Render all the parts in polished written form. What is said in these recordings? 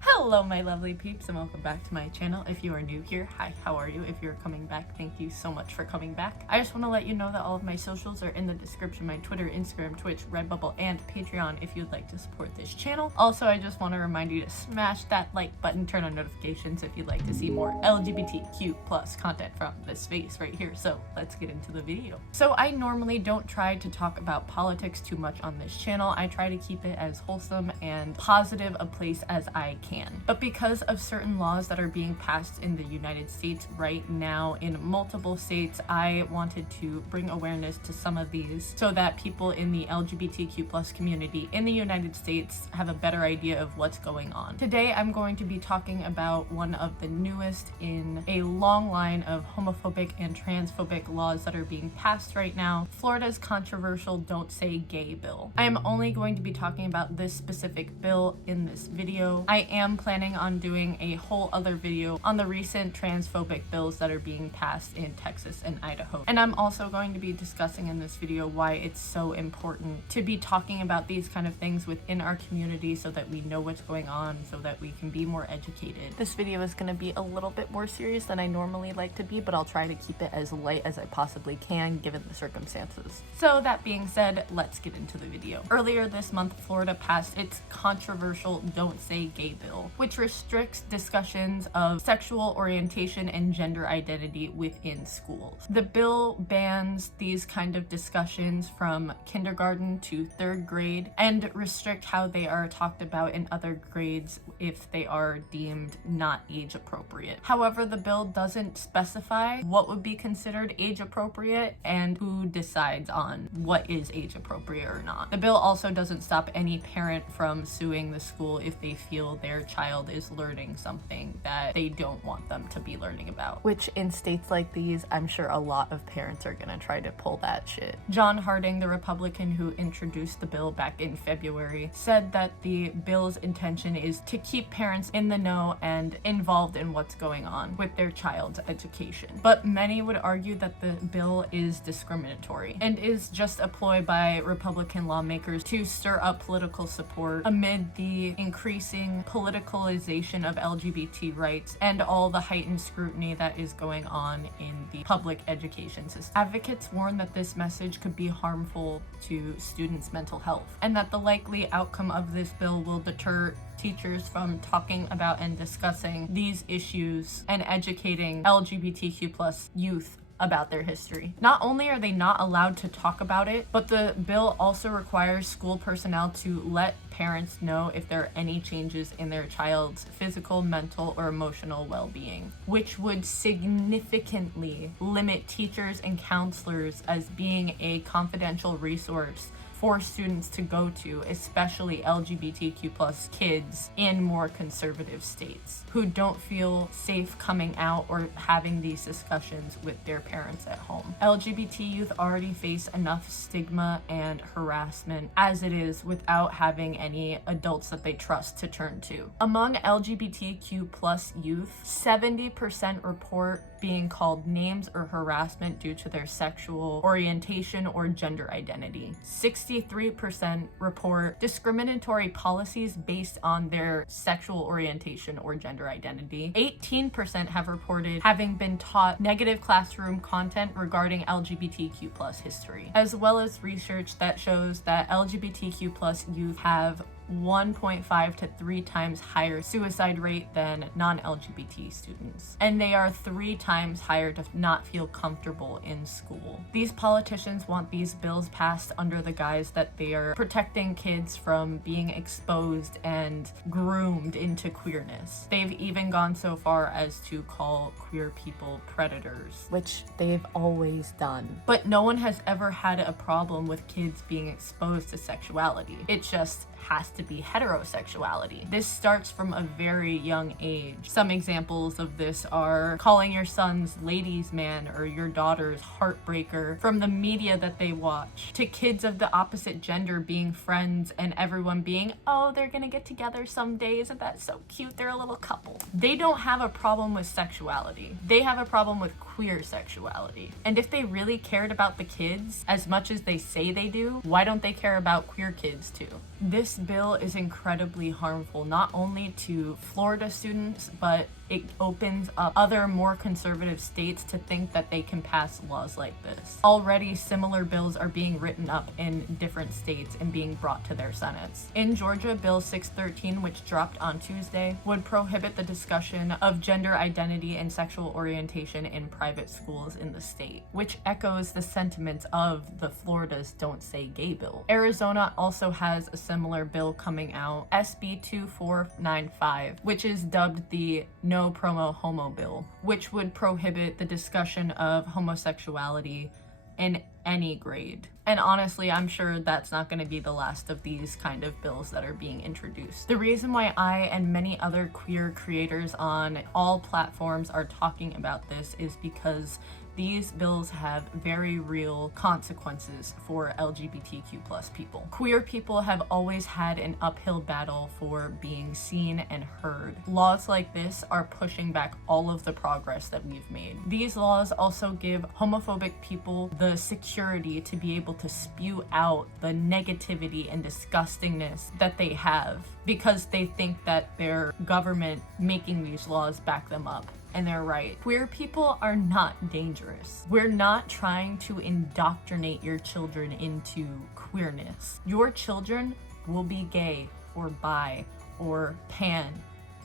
Hello my lovely peeps and welcome back to my channel. If you are new here, hi, how are you? If you're coming back, thank you so much for coming back. I just want to let you know that all of my socials are in the description, my Twitter, Instagram, Twitch, Redbubble, and Patreon if you'd like to support this channel. Also, I just want to remind you to smash that like button, turn on notifications if you'd like to see more LGBTQ plus content from this face right here. So let's get into the video. So I normally don't try to talk about politics too much on this channel. I try to keep it as wholesome and positive a place as I can. But because of certain laws that are being passed in the United States right now in multiple states, I wanted to bring awareness to some of these so that people in the LGBTQ plus community in the United States have a better idea of what's going on. Today, I'm going to be talking about one of the newest in a long line of homophobic and transphobic laws that are being passed right now, Florida's controversial Don't Say Gay bill. I am only going to be talking about this specific bill in this video. I am planning on doing a whole other video on the recent transphobic bills that are being passed in Texas and Idaho. And I'm also going to be discussing in this video why it's so important to be talking about these kind of things within our community so that we know what's going on, so that we can be more educated. This video is going to be a little bit more serious than I normally like to be, but I'll try to keep it as light as I possibly can given the circumstances. So that being said, let's get into the video. Earlier this month, Florida passed its controversial Don't Say Gay bill, which restricts discussions of sexual orientation and gender identity within schools. The bill bans these kind of discussions from kindergarten to third grade and restrict how they are talked about in other grades if they are deemed not age appropriate. However, the bill doesn't specify what would be considered age appropriate and who decides on what is age appropriate or not. The bill also doesn't stop any parent from suing the school if they feel their child is learning something that they don't want them to be learning about. Which in states like these, I'm sure a lot of parents are gonna try to pull that shit. John Harding, the Republican who introduced the bill back in February, said that the bill's intention is to keep parents in the know and involved in what's going on with their child's education. But many would argue that the bill is discriminatory and is just a ploy by Republican lawmakers to stir up political support amid the increasing politicalization of LGBT rights and all the heightened scrutiny that is going on in the public education system. Advocates warn that this message could be harmful to students' mental health and that the likely outcome of this bill will deter teachers from talking about and discussing these issues and educating LGBTQ plus youth about their history. Not only are they not allowed to talk about it, but the bill also requires school personnel to let parents know if there are any changes in their child's physical, mental, or emotional well-being, which would significantly limit teachers and counselors as being a confidential resource for students to go to, especially LGBTQ plus kids in more conservative states who don't feel safe coming out or having these discussions with their parents at home. LGBT youth already face enough stigma and harassment as it is without having any adults that they trust to turn to. Among LGBTQ plus youth, 70% report being called names or harassment due to their sexual orientation or gender identity. 63% report discriminatory policies based on their sexual orientation or gender identity. 18% have reported having been taught negative classroom content regarding LGBTQ plus history, as well as research that shows that LGBTQ plus youth have 1.5 to 3 times higher suicide rate than non-LGBT students. And they are 3 times higher to not feel comfortable in school. These politicians want these bills passed under the guise that they are protecting kids from being exposed and groomed into queerness. They've even gone so far as to call queer people predators, which they've always done. But no one has ever had a problem with kids being exposed to sexuality. It just has to be heterosexuality. This starts from a very young age. Some examples of this are calling your son's ladies' man or your daughter's heartbreaker from the media that they watch, to kids of the opposite gender being friends and everyone being, oh, they're gonna get together someday, isn't that so cute, they're a little couple. They don't have a problem with sexuality. They have a problem with queer sexuality. And if they really cared about the kids as much as they say they do, why don't they care about queer kids too? This bill is incredibly harmful, not only to Florida students, but it opens up other more conservative states to think that they can pass laws like this. Already, similar bills are being written up in different states and being brought to their senates. In Georgia, Bill 613, which dropped on Tuesday, would prohibit the discussion of gender identity and sexual orientation in private schools in the state, which echoes the sentiments of the Florida's Don't Say Gay bill. Arizona also has a similar bill coming out, SB 2495, which is dubbed the No Promo Homo bill, which would prohibit the discussion of homosexuality in any grade. And honestly, I'm sure that's not going to be the last of these kind of bills that are being introduced. The reason why I and many other queer creators on all platforms are talking about this is because these bills have very real consequences for LGBTQ+ people. Queer people have always had an uphill battle for being seen and heard. Laws like this are pushing back all of the progress that we've made. These laws also give homophobic people the security to be able to spew out the negativity and disgustingness that they have because they think that their government making these laws back them up. And they're right. Queer people are not dangerous. We're not trying to indoctrinate your children into queerness. Your children will be gay or bi or pan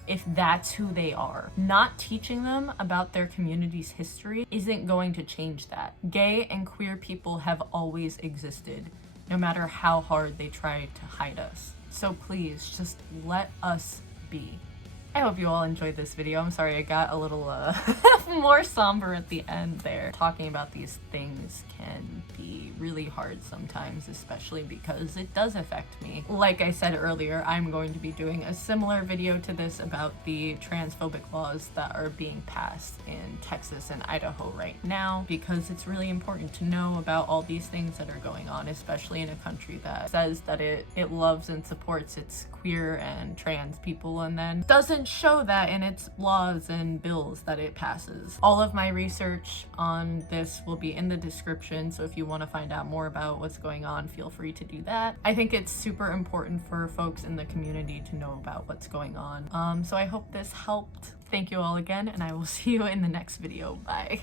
if that's who they are. Not teaching them about their community's history isn't going to change that. Gay and queer people have always existed, no matter how hard they try to hide us. So please, just let us be. I hope you all enjoyed this video. I'm sorry I got a little more somber at the end there. Talking about these things can be really hard sometimes, especially because it does affect me. Like I said earlier, I'm going to be doing a similar video to this about the transphobic laws that are being passed in Texas and Idaho right now, because it's really important to know about all these things that are going on, especially in a country that says that it loves and supports its queer and trans people and then doesn't show that in its laws and bills that it passes. All of my research on this will be in the description, so if you want to find out more about what's going on, feel free to do that. I think it's super important for folks in the community to know about what's going on. So I hope this helped. Thank you all again, and I will see you in the next video. Bye.